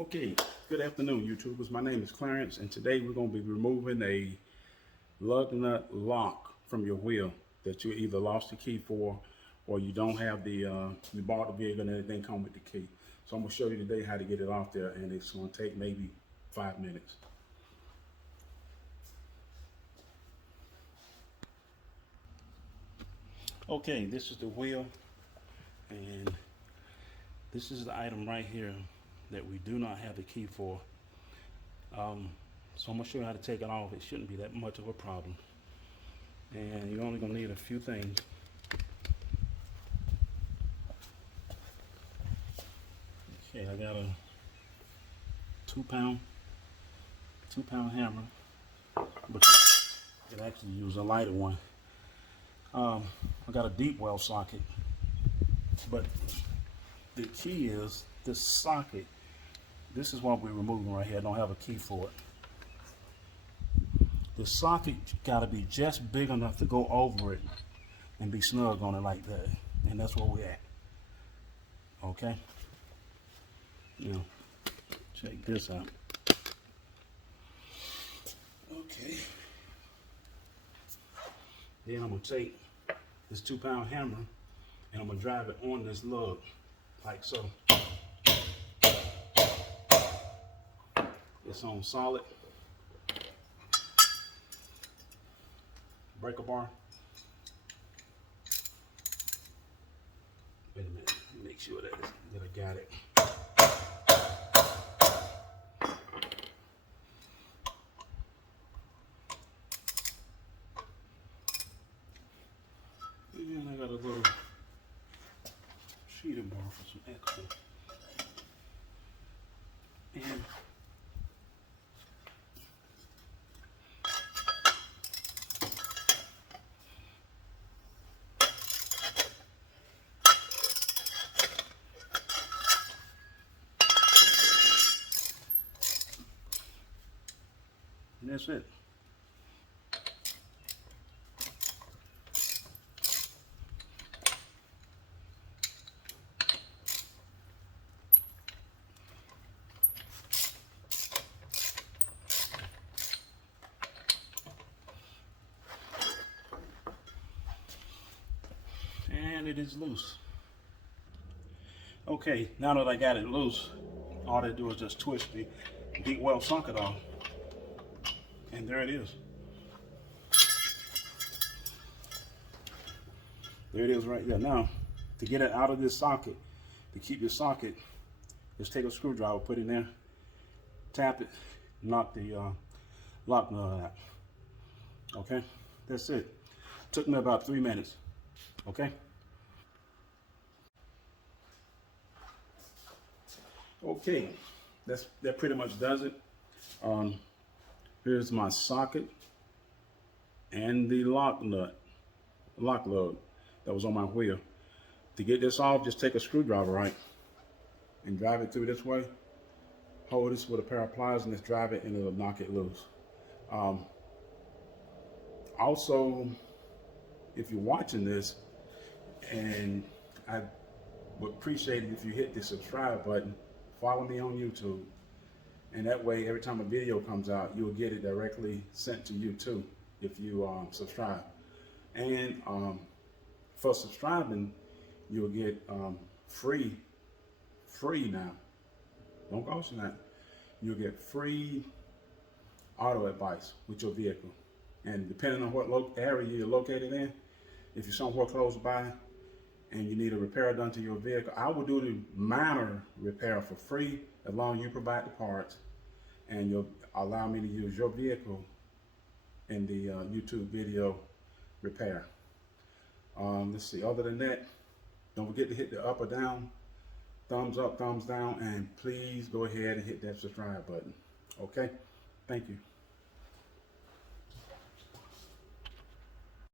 Okay, good afternoon, YouTubers. My name is Clarence, and today we're going to be removing a lug nut lock from your wheel that you either lost the key for, or you don't have the, you bought the vehicle and it didn't come with the key. So I'm going to show you today how to get it off there, and it's going to take maybe 5 minutes. Okay, this is the wheel, and this is the item right here that we do not have the key for. So I'm going to show you how to take it off. It shouldn't be that much of a problem. And you're only going to need a few things. Okay, I got a two-pound hammer, but it actually use a lighter one. I got a deep well socket, but the key is this socket. This is what we're removing right here. I don't have a key for it. The socket got to be just big enough to go over it and be snug on it like that. And that's where we're at. Okay? Now, check this out. Okay. Then I'm going to take this 2-pound hammer and I'm going to drive it on this lug like so. It's on solid breaker bar. Wait a minute, make sure that I got it. And I got a little sheeter bar for some extra. And that's it. And it is loose. Okay, now that I got it loose, all I do is just twist the deep well socket off. And there it is. There it is right there. Now, to get it out of this socket, to keep this socket, just take a screwdriver, put it in there, tap it, knock the lock nut out. Okay, that's it. Took me about 3 minutes. Okay. Okay, that pretty much does it. Here's my socket and the lock lug that was on my wheel. To get this off, just take a screwdriver, right, and drive it through this way. Hold this with a pair of pliers and just drive it, and it'll knock it loose. Also, if you're watching this, and I would appreciate it if you hit the subscribe button, follow me on YouTube, and that way every time a video comes out, you'll get it directly sent to you too if you subscribe. And for subscribing, you'll get free now, don't cost you that. You'll get free auto advice with your vehicle, and depending on what area you're located in, if you're somewhere close by and you need a repair done to your vehicle, I will do the minor repair for free as long as you provide the parts and you'll allow me to use your vehicle in the YouTube video repair. Let's see, other than that, don't forget to hit the up or down, thumbs up, thumbs down, and please go ahead and hit that subscribe button. Okay, thank you.